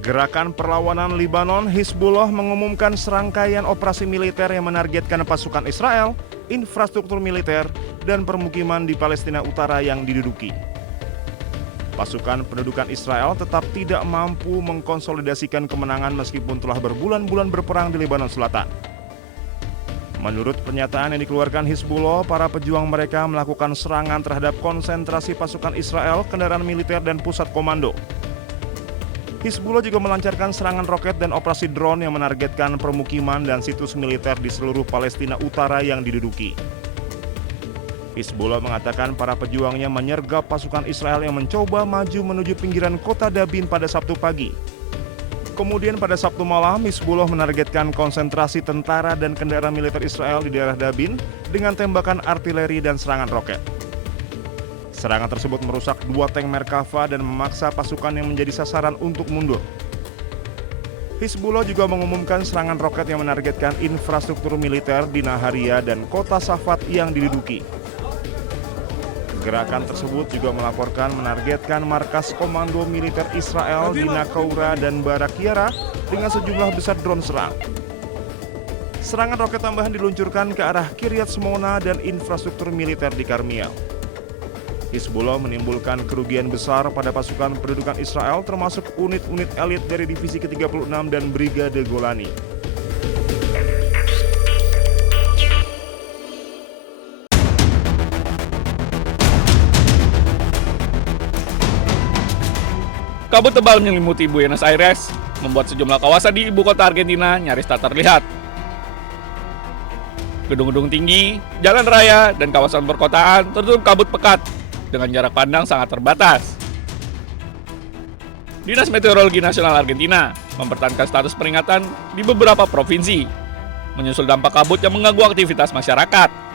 Gerakan Perlawanan Libanon Hizbullah mengumumkan serangkaian operasi militer yang menargetkan pasukan Israel, infrastruktur militer, dan permukiman di Palestina Utara yang diduduki. Pasukan pendudukan Israel tetap tidak mampu mengkonsolidasikan kemenangan meskipun telah berbulan-bulan berperang di Lebanon Selatan. Menurut pernyataan yang dikeluarkan Hizbullah, para pejuang mereka melakukan serangan terhadap konsentrasi pasukan Israel, kendaraan militer, dan pusat komando. Hizbullah juga melancarkan serangan roket dan operasi drone yang menargetkan permukiman dan situs militer di seluruh Palestina Utara yang diduduki. Hizbullah mengatakan para pejuangnya menyergap pasukan Israel yang mencoba maju menuju pinggiran kota Dabin pada Sabtu pagi. Kemudian pada Sabtu malam, Hizbullah menargetkan konsentrasi tentara dan kendaraan militer Israel di daerah Dabin dengan tembakan artileri dan serangan roket. Serangan tersebut merusak 2 tank Merkava dan memaksa pasukan yang menjadi sasaran untuk mundur. Hizbullah juga mengumumkan serangan roket yang menargetkan infrastruktur militer di Naharia dan kota Safat yang diduduki. Gerakan tersebut juga melaporkan menargetkan markas komando militer Israel di Naqoura dan Barak Yara dengan sejumlah besar drone serang. Serangan roket tambahan diluncurkan ke arah Kiryat Shmona dan infrastruktur militer di Karmiel. Hizbullah menimbulkan kerugian besar pada pasukan pendudukan Israel termasuk unit-unit elit dari Divisi ke-36 dan Brigade Golani. Kabut tebal menyelimuti Buenos Aires, membuat sejumlah kawasan di ibu kota Argentina nyaris tak terlihat. Gedung-gedung tinggi, jalan raya, dan kawasan perkotaan tertutup kabut pekat dengan jarak pandang sangat terbatas. Dinas Meteorologi Nasional Argentina mempertahankan status peringatan di beberapa provinsi, menyusul dampak kabut yang mengganggu aktivitas masyarakat.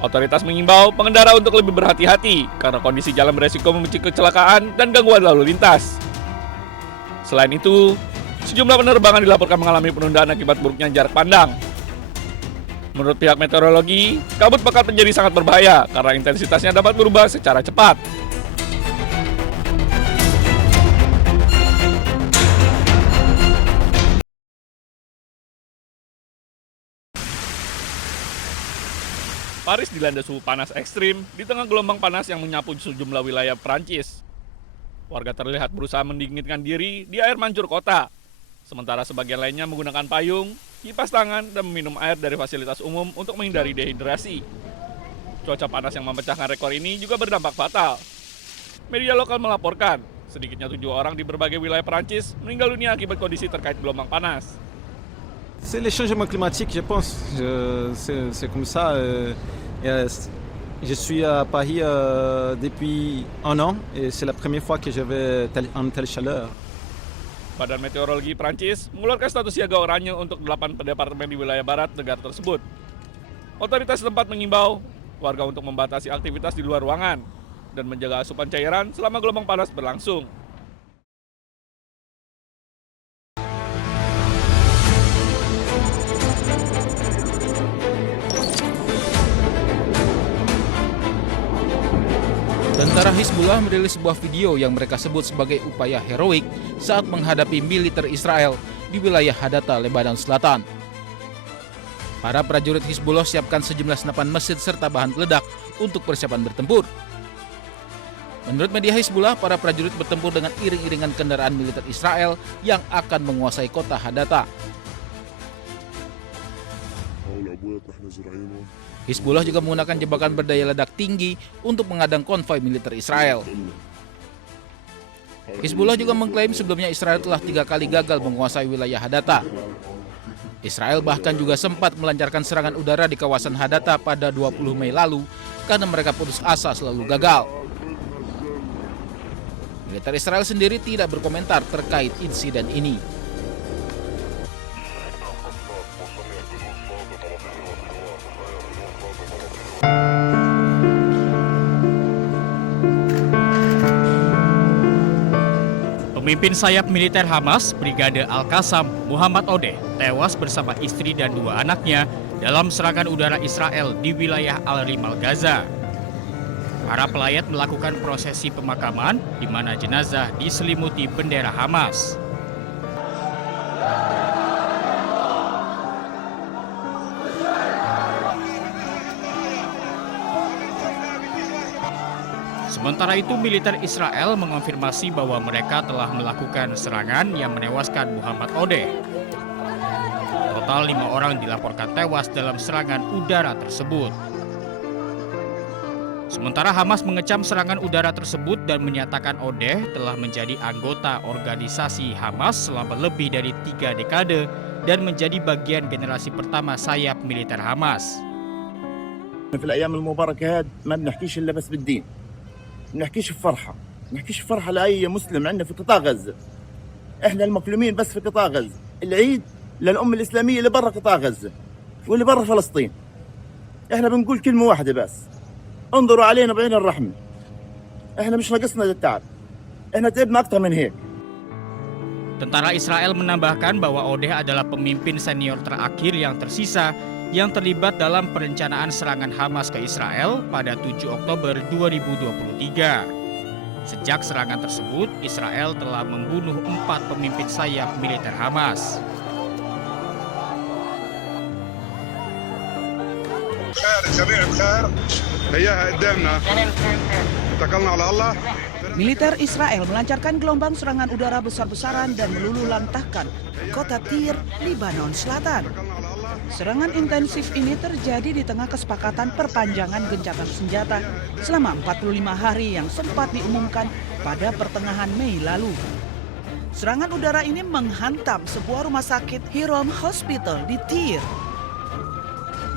Otoritas mengimbau pengendara untuk lebih berhati-hati karena kondisi jalan beresiko memicu kecelakaan dan gangguan lalu lintas. Selain itu, sejumlah penerbangan dilaporkan mengalami penundaan akibat buruknya jarak pandang. Menurut pihak meteorologi, kabut pekat menjadi sangat berbahaya karena intensitasnya dapat berubah secara cepat. Paris dilanda suhu panas ekstrim di tengah gelombang panas yang menyapu sejumlah wilayah Prancis. Warga terlihat berusaha mendinginkan diri di air mancur kota, sementara sebagian lainnya menggunakan payung, kipas tangan, dan meminum air dari fasilitas umum untuk menghindari dehidrasi. Cuaca panas yang memecahkan rekor ini juga berdampak fatal. Media lokal melaporkan, sedikitnya 7 orang di berbagai wilayah Prancis meninggal dunia akibat kondisi terkait gelombang panas. C'est les changements climatiques, je pense. C'est comme ça. Je suis à Paris depuis 1 an et c'est la première fois que je vais en telle chaleur. Badan Meteorologi Prancis mengeluarkan status siaga oranye untuk 8 departemen di wilayah barat negara tersebut. Otoritas setempat mengimbau warga untuk membatasi aktivitas di luar ruangan dan menjaga asupan cairan selama gelombang panas berlangsung. Tentara Hizbullah merilis sebuah video yang mereka sebut sebagai upaya heroik saat menghadapi militer Israel di wilayah Hadata, Lebanon Selatan. Para prajurit Hizbullah siapkan sejumlah senapan mesin serta bahan peledak untuk persiapan bertempur. Menurut media Hizbullah, para prajurit bertempur dengan iring-iringan kendaraan militer Israel yang akan menguasai kota Hadata. Hizbullah juga menggunakan jebakan berdaya ledak tinggi untuk menghadang konvoi militer Israel. Hizbullah juga mengklaim sebelumnya Israel telah 3 kali gagal menguasai wilayah Hadata. Israel bahkan juga sempat melancarkan serangan udara di kawasan Hadata pada 20 Mei lalu karena mereka putus asa selalu gagal. Militer Israel sendiri tidak berkomentar terkait insiden ini. Pemimpin sayap militer Hamas, Brigade Al-Qassam, Muhammad Odeh, tewas bersama istri dan 2 anaknya dalam serangan udara Israel di wilayah Al-Rimal, Gaza. Para pelayat melakukan prosesi pemakaman di mana jenazah diselimuti bendera Hamas. Sementara itu, militer Israel mengonfirmasi bahwa mereka telah melakukan serangan yang menewaskan Muhammad Odeh. Total 5 orang dilaporkan tewas dalam serangan udara tersebut. Sementara Hamas mengecam serangan udara tersebut dan menyatakan Odeh telah menjadi anggota organisasi Hamas selama lebih dari 3 dekade dan menjadi bagian generasi pertama sayap militer Hamas. في الأيام المباركة هاد ما بنحكيش إلا بس بالدين. بنحكيش بفرحة، بنحكيش بفرحة لأي مسلم عندنا في قطاع غزة. إحنا المظلومين بس في قطاع غزة. العيد للأمة الإسلامية اللي برا قطاع غزة واللي برا فلسطين. إحنا بنقول كلمة واحدة بس. انظروا علينا بعين الرحمة. إحنا مش ناقصنا التعب. إحنا تعبنا أكتر من هيك. Tentara Israel menambahkan bahwa Odeh adalah pemimpin senior terakhir yang tersisa yang terlibat dalam perencanaan serangan Hamas ke Israel pada 7 Oktober 2023. Sejak serangan tersebut, Israel telah membunuh 4 pemimpin sayap militer Hamas. Militer Israel melancarkan gelombang serangan udara besar-besaran dan meluluhlantahkan kota Tyre, Lebanon Selatan. Serangan intensif ini terjadi di tengah kesepakatan perpanjangan gencatan senjata selama 45 hari yang sempat diumumkan pada pertengahan Mei lalu. Serangan udara ini menghantam sebuah rumah sakit Hiram Hospital di Tyre.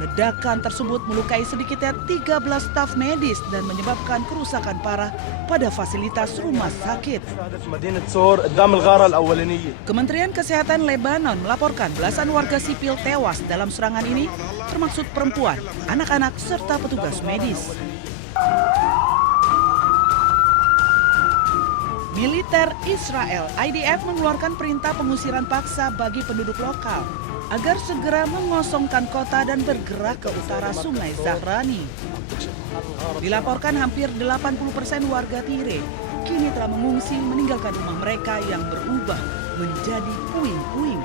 Ledakan tersebut melukai sedikitnya 13 staf medis dan menyebabkan kerusakan parah pada fasilitas rumah sakit. Kementerian Kesehatan Lebanon melaporkan belasan warga sipil tewas dalam serangan ini, termasuk perempuan, anak-anak, serta petugas medis. Militer Israel, IDF, mengeluarkan perintah pengusiran paksa bagi penduduk lokal agar segera mengosongkan kota dan bergerak ke utara Sungai Zahrani. Dilaporkan hampir 80% warga Tyre kini telah mengungsi meninggalkan rumah mereka yang berubah menjadi puing-puing.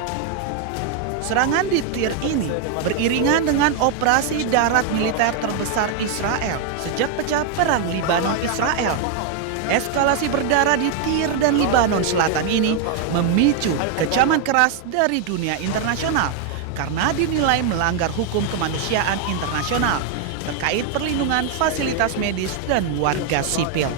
Serangan di Tyre ini beriringan dengan operasi darat militer terbesar Israel sejak pecah perang Lebanon-Israel. Eskalasi berdarah di Tyre dan Lebanon Selatan ini memicu kecaman keras dari dunia internasional karena dinilai melanggar hukum kemanusiaan internasional terkait perlindungan fasilitas medis dan warga sipil.